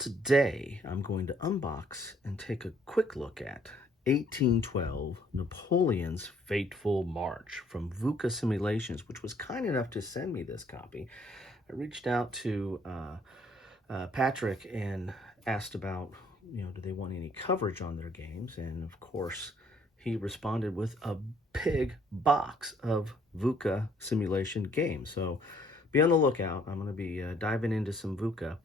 Today I'm going to unbox and take a quick look at 1812 Napoleon's Fateful March from VUCA Simulations, which was kind enough to send me this copy. I reached out to Patrick and asked about, do they want any coverage on their games? And of course, he responded with a big box of VUCA simulation games. So be on the lookout. I'm going to be diving into some VUCA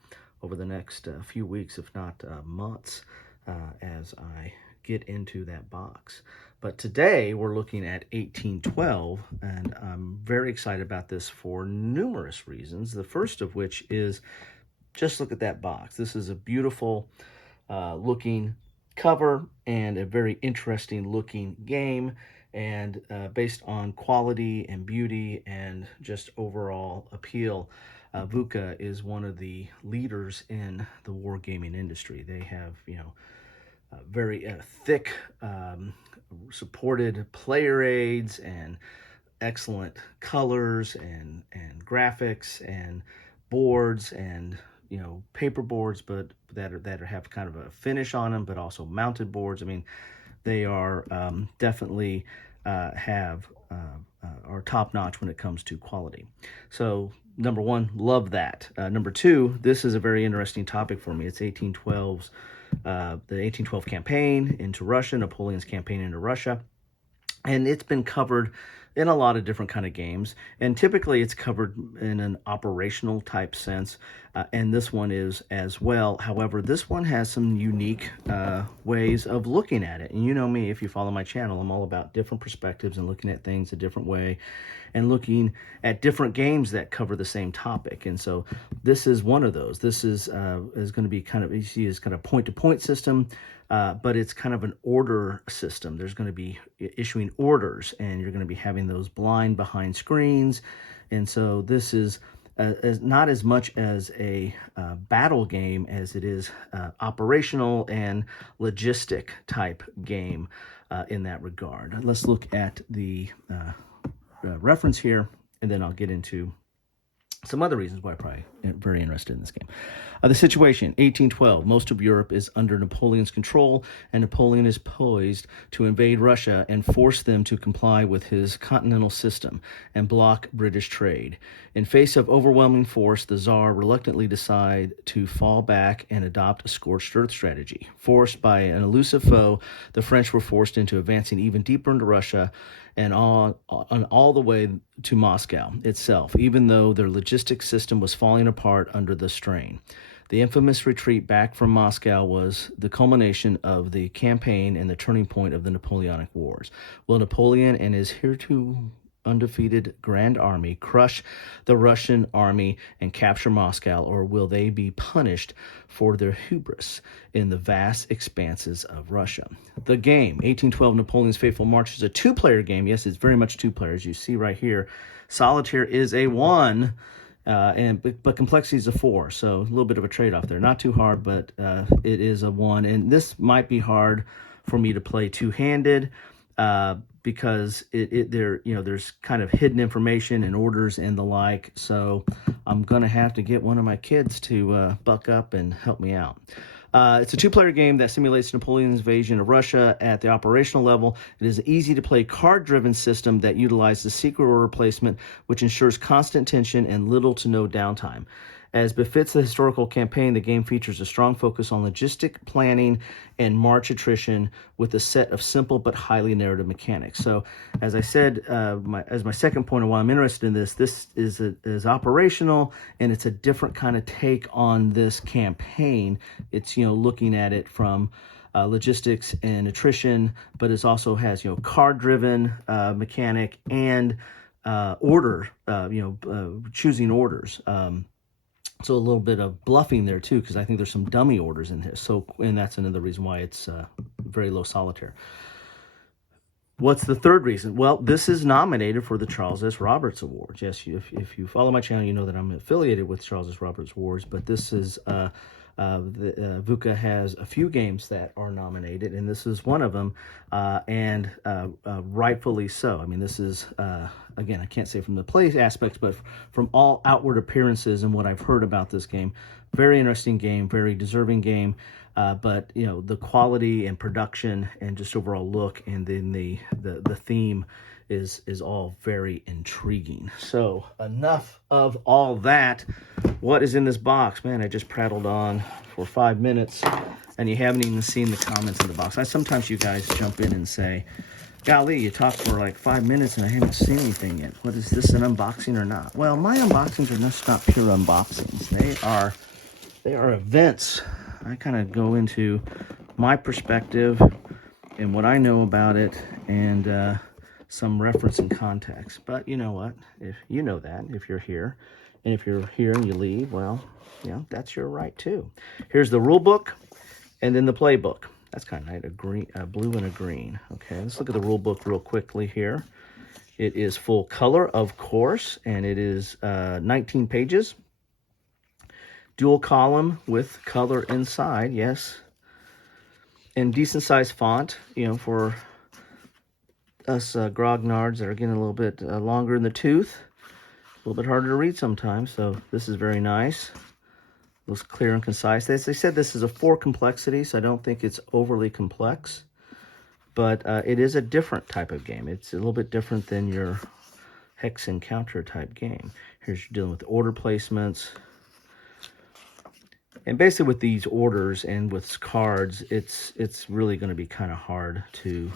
over the next few weeks, if not months, as I get into that box. But today we're looking at 1812, and I'm very excited about this for numerous reasons. The first of which is, just look at that box. This is a beautiful looking cover and a very interesting looking game, and based on quality and beauty and just overall appeal, VUCA is one of the leaders in the wargaming industry. They have, very thick supported player aids and excellent colors and graphics and boards and paper boards, but that have kind of a finish on them, but also mounted boards. I mean, they are definitely are top notch when it comes to quality. So number one, love that. Number two, this is a very interesting topic for me. It's the 1812 campaign into Russia, Napoleon's campaign into Russia. And it's been covered in a lot of different kind of games, and typically it's covered in an operational type sense, and this one is as well. However, this one has some unique ways of looking at it, and you know me, if you follow my channel, I'm all about different perspectives and looking at things a different way and looking at different games that cover the same topic. And so this is one of those. This is going to be kind of, you see, is kind of point-to-point system, but it's kind of an order system. There's going to be issuing orders, and you're going to be having those blind behind screens. And so this is not as much as a battle game as it is operational and logistic type game in that regard. Let's look at the reference here, and then I'll get into some other reasons why I'm probably very interested in this game. The situation, 1812. Most of Europe is under Napoleon's control, and Napoleon is poised to invade Russia and force them to comply with his Continental System and block British trade. In face of overwhelming force, the Tsar reluctantly decide to fall back and adopt a scorched earth strategy. Forced by an elusive foe, the French were forced into advancing even deeper into Russia and all the way to Moscow itself, even though their logistics system was falling apart under the strain. The infamous retreat back from Moscow was the culmination of the campaign and the turning point of the Napoleonic Wars. Will Napoleon and his hitherto undefeated Grande Armée crush the Russian army and capture Moscow, or will they be punished for their hubris in the vast expanses of Russia? The game, 1812 Napoleon's Fateful March, is a two-player game. Yes, it's very much two players. You see right here, solitaire is a 1, but complexity is a 4, so a little bit of a trade-off there. Not too hard, but it is a 1, and this might be hard for me to play two-handed, because there's kind of hidden information and orders and the like. So I'm going to have to get one of my kids to buck up and help me out. It's a two-player game that simulates Napoleon's invasion of Russia at the operational level. It is an easy-to-play card-driven system that utilizes secret order placement, which ensures constant tension and little to no downtime. As befits the historical campaign, the game features a strong focus on logistic planning and march attrition with a set of simple but highly narrative mechanics. So, as I said, as my second point on why I'm interested in this is operational, and it's a different kind of take on this campaign. It's, looking at it from logistics and attrition, but it also has, card-driven mechanic and order, choosing orders. So a little bit of bluffing there too, because I think there's some dummy orders in here. So, and that's another reason why it's very low solitaire. What's the third reason? Well, this is nominated for the Charles S. Roberts Awards. Yes, if you follow my channel, you know that I'm affiliated with Charles S. Roberts Awards, but this is VUCA has a few games that are nominated, and this is one of them, and rightfully so. I mean, this is, again, I can't say from the play aspects, but from all outward appearances and what I've heard about this game, Very interesting game, very deserving game. But you know, the quality and production and just overall look, and then the theme is all very intriguing. So enough of all that. What is in this box? Man, I just prattled on for 5 minutes and you haven't even seen the comments in the box. Sometimes you guys jump in and say, golly, you talked for like 5 minutes and I haven't seen anything yet. What is this, an unboxing or not? Well, my unboxings are just not pure unboxings. They are events. I kind of go into my perspective and what I know about it, and some reference and context. But you know what? If you know that, if you're here, and if you're here and you leave, well, you know, that's your right too. Here's the rule book, and then the playbook. That's kind of nice, a blue and a green. Okay, let's look at the rule book real quickly here. It is full color, of course, and it is 19 pages. Dual column with color inside, yes. And decent sized font, you know, for us grognards that are getting a little bit longer in the tooth. A little bit harder to read sometimes, so this is very nice. Looks clear and concise. As they said, this is a 4 complexity, so I don't think it's overly complex. But it is a different type of game. It's a little bit different than your hex encounter type game. Here's you're dealing with order placements. And basically with these orders and with cards, it's really going to be kind of hard to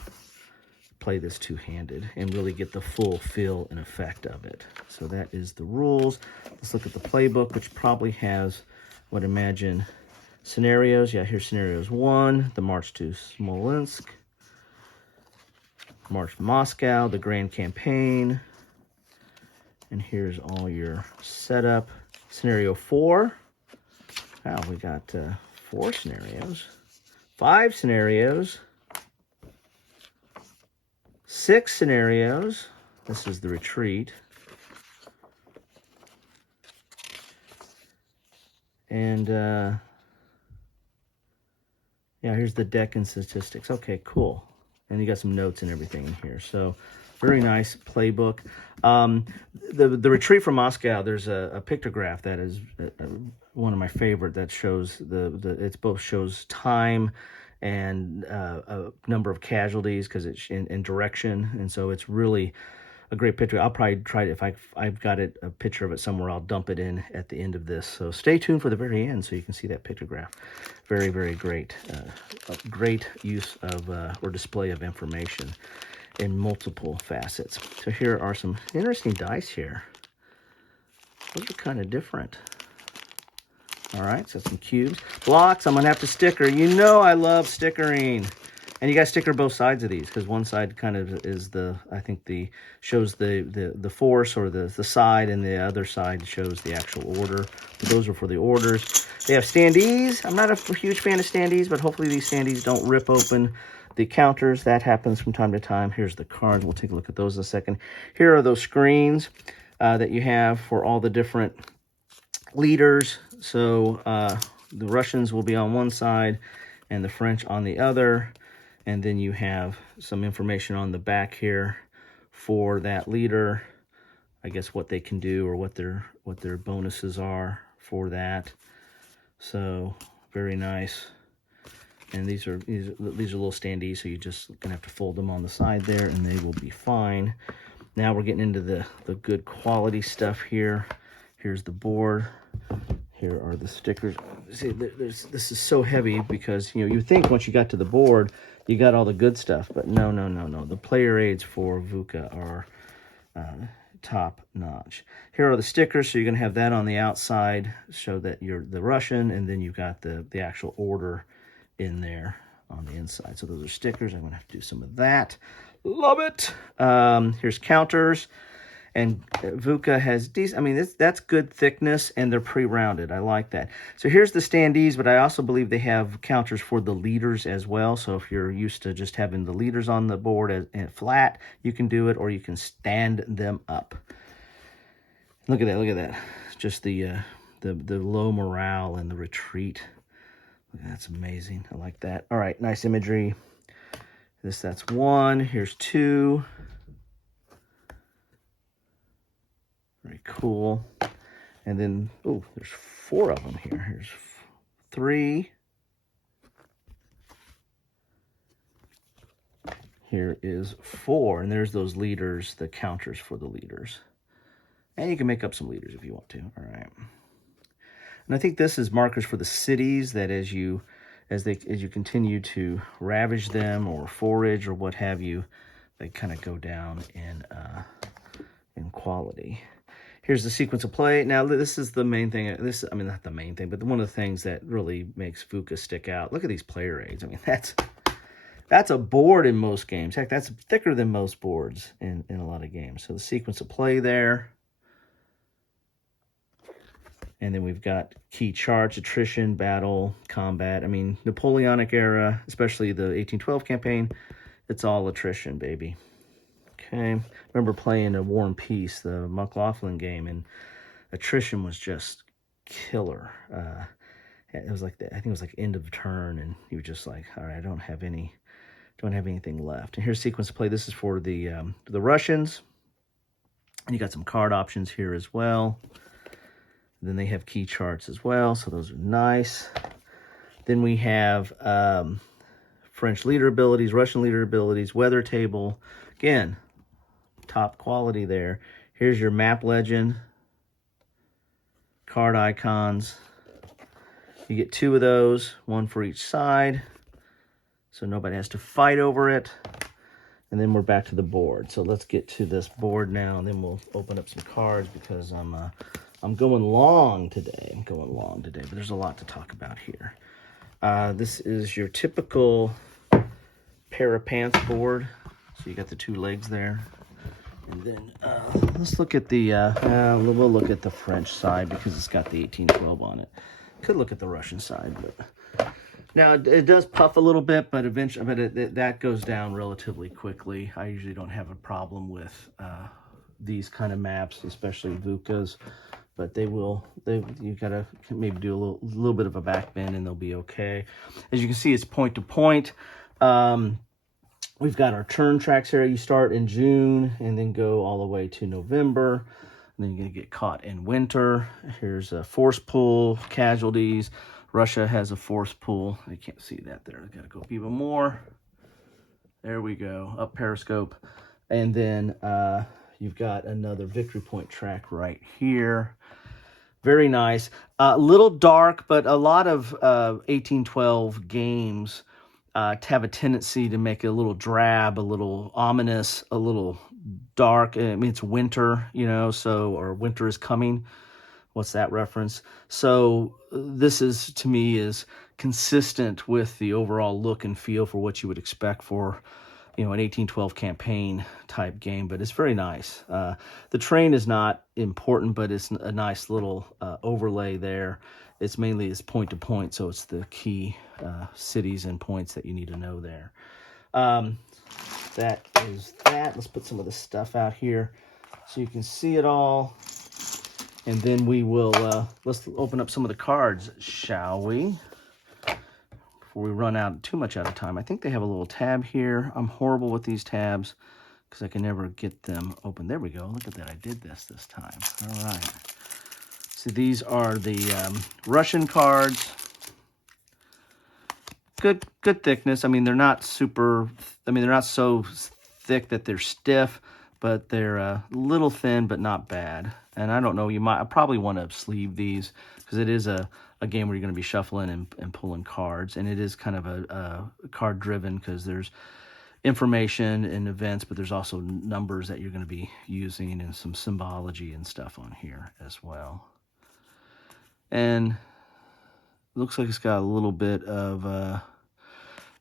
play this two-handed and really get the full feel and effect of it. So that is the rules. Let's look at the playbook, which probably has, I would imagine, scenarios. Yeah, here's scenarios 1, the march to Smolensk, march to Moscow, the grand campaign, and here's all your setup. Scenario 4. Wow, we got 4 scenarios, 5 scenarios, 6 scenarios. This is the retreat. And yeah, here's the deck and statistics. Okay, cool. And you got some notes and everything in here. So very nice playbook. The retreat from Moscow, there's a pictograph that is one of my favorite that shows it both shows time and a number of casualties because it's in direction, and so it's really a great picture. I'll probably try it if I've got it, a picture of it somewhere. I'll dump it in at the end of this. So stay tuned for the very end so you can see that pictograph. Very, very great. Great use of or display of information in multiple facets. So here are some interesting dice here. Those are kind of different. All right, so some cubes. Blocks, I'm going to have to sticker. You know I love stickering. And you got to sticker both sides of these because one side kind of is I think shows the force or the side, and the other side shows the actual order. But those are for the orders. They have standees. I'm not a huge fan of standees, but hopefully these standees don't rip open the counters. That happens from time to time. Here's the cards. We'll take a look at those in a second. Here are those screens that you have for all the different leaders. So the Russians will be on one side and the French on the other. And then you have some information on the back here for that leader. I guess what they can do or what their bonuses are for that. So very nice. And these are little standees, so you're just gonna have to fold them on the side there, and they will be fine. Now we're getting into the good quality stuff here. Here's the board. Here are the stickers. See, this is so heavy because you think once you got to the board, you got all the good stuff, but no. The player aids for VUCA are top notch. Here are the stickers, so you're gonna have that on the outside, show that you're the Russian, and then you've got the actual order in there on the inside. So those are stickers. I'm gonna have to do some of that. Love it. Here's counters. And VUCA has decent, I mean, that's good thickness, and they're pre-rounded. I like that. So here's the standees, but I also believe they have counters for the leaders as well. So if you're used to just having the leaders on the board and flat, you can do it, or you can stand them up. Look at that. Just the low morale and the retreat. That's amazing. I like that. All right, nice imagery. That's 1. Here's 2. Very cool. And then, oh, there's 4 of them here. Here's 3. Here is 4, and there's those leaders, the counters for the leaders. And you can make up some leaders if you want to. All right. And I think this is markers for the cities that as you continue to ravage them or forage or what have you, they kind of go down in quality. Here's the sequence of play. Now, this is the main thing. I mean, not the main thing, but one of the things that really makes VUCA stick out. Look at these player aids. I mean, that's a board in most games. Heck, that's thicker than most boards in a lot of games. So the sequence of play there. And then we've got key charts, attrition, battle, combat. I mean, Napoleonic era, especially the 1812 campaign, it's all attrition, baby. Okay. I remember playing a War and Peace, the McLaughlin game, and attrition was just killer. It was like I think it was like end of turn, and you were just like, all right, I don't have anything left. And here's sequence of play. This is for the Russians, and you got some card options here as well. Then they have key charts as well, so those are nice. Then we have French leader abilities, Russian leader abilities, weather table. Again, top quality there. Here's your map legend, card icons. You get 2 of those, 1 for each side, so nobody has to fight over it. And then we're back to the board. So let's get to this board now, and then we'll open up some cards because I'm going long today. But there's a lot to talk about here. This is your typical pair of pants board. So you got the 2 legs there. And then let's look at we'll look at the French side because it's got the 1812 on it. Could look at the Russian side, but now it does puff a little bit, but eventually, that goes down relatively quickly. I usually don't have a problem with these kind of maps, especially VUCAs. But you gotta maybe do a little bit of a back bend and they'll be okay. As you can see, it's point to point. We've got our turn tracks here. You start in June and then go all the way to November. And then you're gonna get caught in winter. Here's a force pull, casualties. Russia has a force pull. I can't see that there. I gotta go even more. There we go, up periscope. And then you've got another victory point track right here. Very nice. A little dark, but a lot of 1812 games have a tendency to make it a little drab, a little ominous, a little dark. I mean, it's winter, or winter is coming. What's that reference? So this is, to me, is consistent with the overall look and feel for what you would expect for an 1812 campaign type game, but it's very nice. The terrain is not important, but it's a nice little overlay there. It's mainly point to point, so it's the key cities and points that you need to know there. That is that. Let's put some of the stuff out here so you can see it all. And then we will, let's open up some of the cards, shall we? Before we run too much out of time. I think they have a little tab here. I'm horrible with these tabs because I can never get them open. There we go. Look at that. I did this time. All right. So these are the Russian cards. Good thickness. I mean, they're not they're not so thick that they're stiff, but they're a little thin, but not bad. And I don't know, I probably want to sleeve these because it is a game where you're going to be shuffling and pulling cards. And it is kind of a card driven because there's information and events, but there's also numbers that you're going to be using and some symbology and stuff on here as well. And it looks like it's got a little bit of,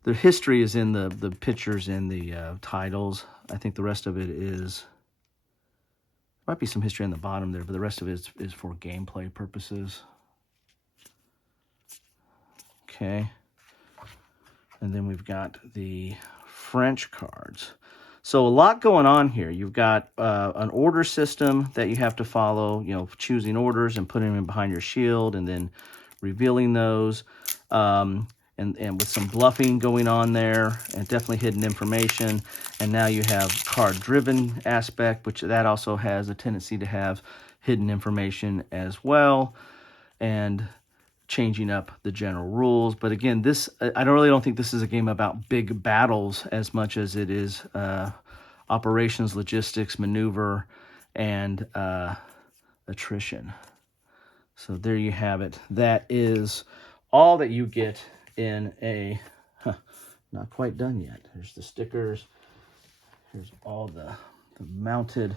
the history is in the pictures and the titles. I think the rest of it is, might be some history on the bottom there, but the rest of it is for gameplay purposes. Okay. And then we've got the French cards. So a lot going on here. You've got an order system that you have to follow, choosing orders and putting them behind your shield and then revealing those. And with some bluffing going on there and definitely hidden information. And now you have card-driven aspect, which that also has a tendency to have hidden information as well, and changing up the general rules. But again, I really don't think this is a game about big battles as much as it is operations, logistics, maneuver, and attrition. So there you have it. That is all that you get in a, not quite done yet. There's the stickers. Here's all the mounted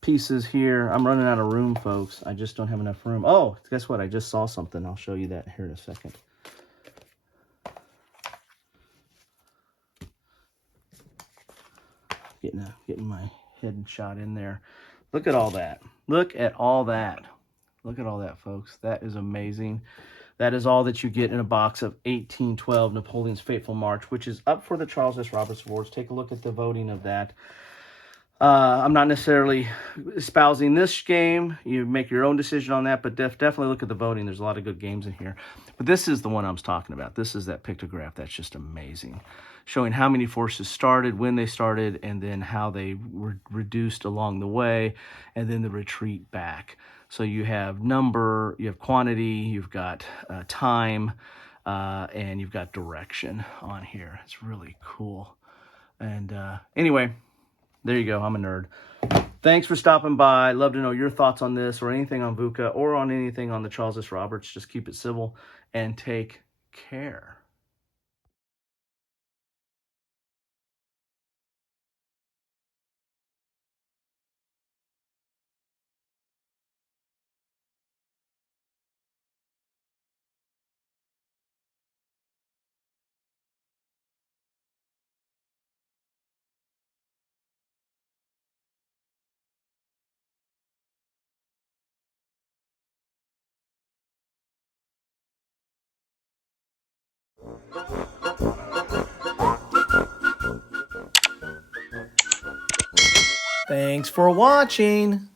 pieces here. I'm running out of room, folks. I just don't have enough room. Oh, guess what? I just saw something. I'll show you that here in a second. Getting my head shot in there. Look at all that. Look at all that. Look at all that, folks. That is amazing. That is all that you get in a box of 1812 Napoleon's Fateful March, which is up for the Charles S. Roberts Awards. Take a look at the voting of that. I'm not necessarily espousing this game. You make your own decision on that, but definitely look at the voting. There's a lot of good games in here. But this is the one I was talking about. This is that pictograph. That's just amazing. Showing how many forces started, when they started, and then how they were reduced along the way, and then the retreat back. So you have number, you have quantity, you've got time, and you've got direction on here. It's really cool. And anyway, there you go. I'm a nerd. Thanks for stopping by. Love to know your thoughts on this or anything on VUCA or on anything on the Charles S. Roberts. Just keep it civil and take care. Thanks for watching.